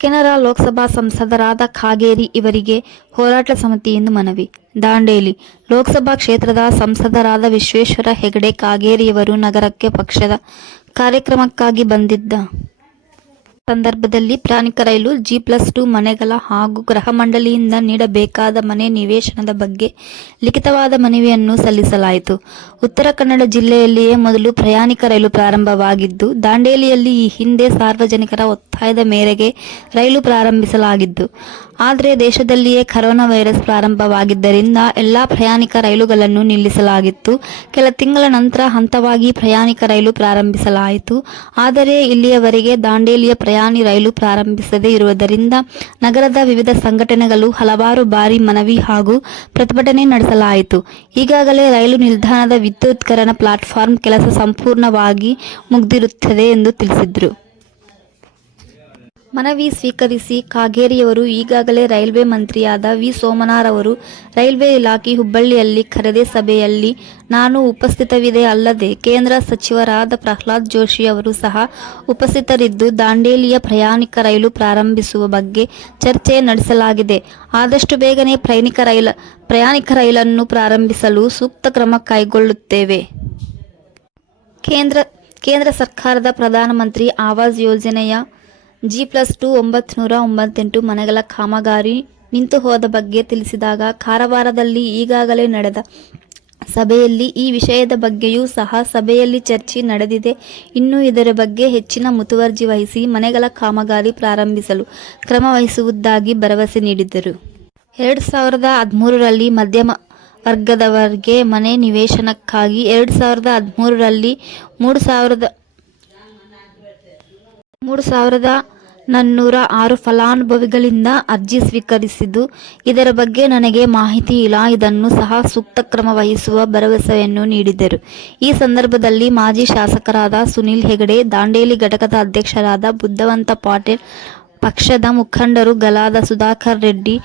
ಕೆನರಾ ಲೋಕಸಭಾ ಸಂಸದರಾದ ಖಾಗೇರಿ ಇವರಿಗೆ ಹೋರಾಟ ಸಮಿತಿಯಿಂದ ಮನವಿ. ದಾಂಡೇಲಿ ಲೋಕಸಭಾ ಕ್ಷೇತ್ರದ ಸಂಸದರಾದ ವಿಶ್ವೇಶ್ವರ ಹೆಗಡೆ ಕಾಗೇರಿಯವರು ನಗರಕ್ಕೆ ಪಕ್ಷದ ಕಾರ್ಯಕ್ರಮಕ್ಕಾಗಿ ಬಂದಿದ್ದ. ಸಂದರ್ಭದಲ್ಲಿ ಪ್ರಯಾಣಿಕ ರೈಲು ಜಿ ಪ್ಲಸ್ ಟು ಮನೆಗಳ ಹಾಗೂ ಗೃಹ ಮಂಡಳಿಯಿಂದ ನೀಡಬೇಕಾದ ಮನೆ ನಿವೇಶನದ ಬಗ್ಗೆ ಲಿಖಿತವಾದ ಮನವಿಯನ್ನು ಸಲ್ಲಿಸಲಾಯಿತು. ಉತ್ತರ ಕನ್ನಡ ಜಿಲ್ಲೆಯಲ್ಲಿಯೇ ಮೊದಲು ಪ್ರಯಾಣಿಕ ರೈಲು ಪ್ರಾರಂಭವಾಗಿದ್ದು, ದಾಂಡೇಲಿಯಲ್ಲಿ ಈ ಹಿಂದೆ ಸಾರ್ವಜನಿಕರ ಒತ್ತಾಯದ ಮೇರೆಗೆ ರೈಲು ಪ್ರಾರಂಭಿಸಲಾಗಿದ್ದು ಆದರೆ ದೇಶದಲ್ಲಿಯೇ ಕರೋನಾ ವೈರಸ್ ಪ್ರಾರಂಭವಾಗಿದ್ದರಿಂದ ಎಲ್ಲಾ ಪ್ರಯಾಣಿಕ ರೈಲುಗಳನ್ನು ನಿಲ್ಲಿಸಲಾಗಿತ್ತು. ಕೆಲ ತಿಂಗಳ ನಂತರ ಹಂತವಾಗಿ ಪ್ರಯಾಣಿಕ ರೈಲು ಪ್ರಾರಂಭಿಸಲಾಯಿತು. ಆದರೆ ಇಲ್ಲಿಯವರೆಗೆ ದಾಂಡೇಲಿಯ ಪ್ರಯಾಣಿ ರೈಲು ಪ್ರಾರಂಭಿಸದೇ ಇರುವುದರಿಂದ ನಗರದ ವಿವಿಧ ಸಂಘಟನೆಗಳು ಹಲವಾರು ಬಾರಿ ಮನವಿ ಹಾಗೂ ಪ್ರತಿಭಟನೆ ನಡೆಸಲಾಯಿತು. ಈಗಾಗಲೇ ರೈಲು ನಿಲ್ದಾಣದ ವಿದ್ಯುತ್ಕರಣ ಪ್ಲಾಟ್ಫಾರ್ಮ್ ಕೆಲಸ ಸಂಪೂರ್ಣವಾಗಿ ಮುಗ್ದಿರುತ್ತದೆ ಎಂದು ತಿಳಿಸಿದರು. ಮನವಿ ಸ್ವೀಕರಿಸಿ ಕಾಗೇರಿಯವರು ಈಗಾಗಲೇ ರೈಲ್ವೆ ಮಂತ್ರಿಯಾದ ವಿ. ಸೋಮನಾರವರು ರೈಲ್ವೆ ಇಲಾಖೆ ಹುಬ್ಬಳ್ಳಿಯಲ್ಲಿ ಕರೆದೇ ಸಭೆಯಲ್ಲಿ ನಾನು ಉಪಸ್ಥಿತವಿದೆ ಅಲ್ಲದೆ ಕೇಂದ್ರ ಸಚಿವರಾದ ಪ್ರಹ್ಲಾದ್ ಜೋಶಿ ಅವರು ಸಹ ಉಪಸ್ಥಿತರಿದ್ದು ದಾಂಡೇಲಿಯ ಪ್ರಯಾಣಿಕ ರೈಲು ಪ್ರಾರಂಭಿಸುವ ಬಗ್ಗೆ ಚರ್ಚೆ ನಡೆಸಲಾಗಿದೆ. ಆದಷ್ಟು ಬೇಗನೆ ಪ್ರಯಾಣಿಕ ರೈಲ, ಪ್ರಯಾಣಿಕ ರೈಲನ್ನು ಪ್ರಾರಂಭಿಸಲು ಸೂಕ್ತ ಕ್ರಮ ಕೈಗೊಳ್ಳುತ್ತೇವೆ. ಕೇಂದ್ರ ಕೇಂದ್ರ ಸರ್ಕಾರದ ಪ್ರಧಾನಮಂತ್ರಿ ಆವಾಸ್ ಯೋಜನೆಯ ಜಿ ಪ್ಲಸ್ ಟು ಒಂಬತ್ತು ನೂರ ಒಂಬತ್ತೆಂಟು ಮನೆಗಳ ಕಾಮಗಾರಿ ನಿಂತು ಹೋದ ಬಗ್ಗೆ ತಿಳಿಸಿದಾಗ ಕಾರವಾರದಲ್ಲಿ ಈಗಾಗಲೇ ನಡೆದ ಸಭೆಯಲ್ಲಿ ಈ ವಿಷಯದ ಬಗ್ಗೆಯೂ ಸಹ ಸಭೆಯಲ್ಲಿ ಚರ್ಚೆ ನಡೆದಿದೆ. ಇನ್ನು ಇದರ ಬಗ್ಗೆ ಹೆಚ್ಚಿನ ಮುತುವರ್ಜಿ ವಹಿಸಿ ಮನೆಗಳ ಕಾಮಗಾರಿ ಪ್ರಾರಂಭಿಸಲು ಕ್ರಮ ವಹಿಸುವುದಾಗಿ ಭರವಸೆ ನೀಡಿದರು. ಎರಡು ಸಾವಿರದ ಹದಿಮೂರರಲ್ಲಿ ಮಧ್ಯಮ ವರ್ಗದವರಿಗೆ ಮನೆ ನಿವೇಶನಕ್ಕಾಗಿ ಎರಡು ಸಾವಿರದ ಹದಿಮೂರರಲ್ಲಿ ಮೂರು ಸಾವಿರದ ಮೂರು ಸಾವಿರದ ನನ್ನೂರ ಆರು ಫಲಾನುಭವಿಗಳಿಂದ ಅರ್ಜಿ ಸ್ವೀಕರಿಸಿದ್ದು, ಇದರ ಬಗ್ಗೆ ನನಗೆ ಮಾಹಿತಿ ಇಲ್ಲ. ಇದನ್ನು ಸಹ ಸೂಕ್ತ ಕ್ರಮ ವಹಿಸುವ ಭರವಸೆಯನ್ನು ನೀಡಿದರು. ಈ ಸಂದರ್ಭದಲ್ಲಿ ಮಾಜಿ ಶಾಸಕರಾದ ಸುನಿಲ್ ಹೆಗಡೆ, ದಾಂಡೇಲಿ ಘಟಕದ ಅಧ್ಯಕ್ಷರಾದ ಬುದ್ಧವಂತ ಪಾಟೀಲ್, ಪಕ್ಷದ ಮುಖಂಡರು ಗಲಾದ ಸುಧಾಕರ್ ರೆಡ್ಡಿ,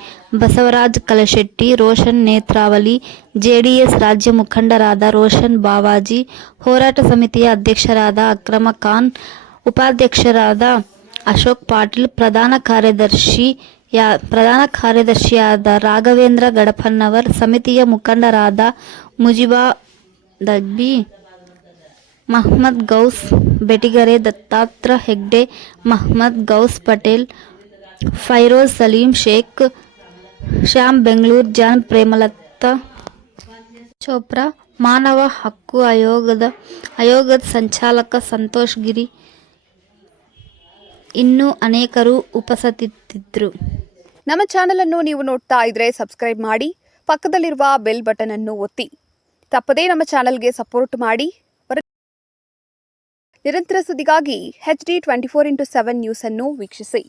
ಬಸವರಾಜ್ ಕಲಶೆಟ್ಟಿ, ರೋಷನ್ ನೇತ್ರಾವಲಿ ಜೆಡಿಎಸ್ ರಾಜ್ಯ ಮುಖಂಡರಾದ ರೋಷನ್ ಬಾವಾಜಿ, ಹೋರಾಟ ಸಮಿತಿಯ ಅಧ್ಯಕ್ಷರಾದ ಅಕ್ರಮ ಖಾನ್ ಉಪಾಧ್ಯಕ್ಷರಾದ ಅಶೋಕ್ ಪಾಟೀಲ್, ಪ್ರಧಾನ ಕಾರ್ಯದರ್ಶಿ ಯಾ, ಪ್ರಧಾನ ಕಾರ್ಯದರ್ಶಿಯಾದ ರಾಘವೇಂದ್ರ ಗಡಪನ್ನವರ್ ಸಮಿತಿಯ ಮುಖಂಡರಾದ Mujiba Dagbi Mohammed Gauss ಬೆಟಿಗರೆ Dattatra Hegde Mohammed Gauss Patel, Firoz Salim Sheikh, Shyam Bengaluru, John Premalatha, Chopra, ಮಾನವ ಹಕ್ಕು ಆಯೋಗದ ಆಯೋಗದ ಸಂಚಾಲಕ ಸಂತೋಷ್ ಗಿರಿ ಇನ್ನೂ ಅನೇಕರು ಉಪಸತಿದ್ದರು ನಮ್ಮ ಚಾನೆಲ್ ಅನ್ನು ನೀವು ನೋಡ್ತಾ ಇದ್ರೆ ಸಬ್ಸ್ಕ್ರೈಬ್ ಮಾಡಿ, ಪಕ್ಕದಲ್ಲಿರುವ ಬೆಲ್ ಬಟನ್ ಅನ್ನು ಒತ್ತಿ. ತಪ್ಪದೇ ನಮ್ಮ ಚಾನಲ್ಗೆ ಸಪೋರ್ಟ್ ಮಾಡಿ. ನಿರಂತರ ಸುದ್ದಿಗಾಗಿ H D twenty four into seven news ಅನ್ನು ವೀಕ್ಷಿಸಿ.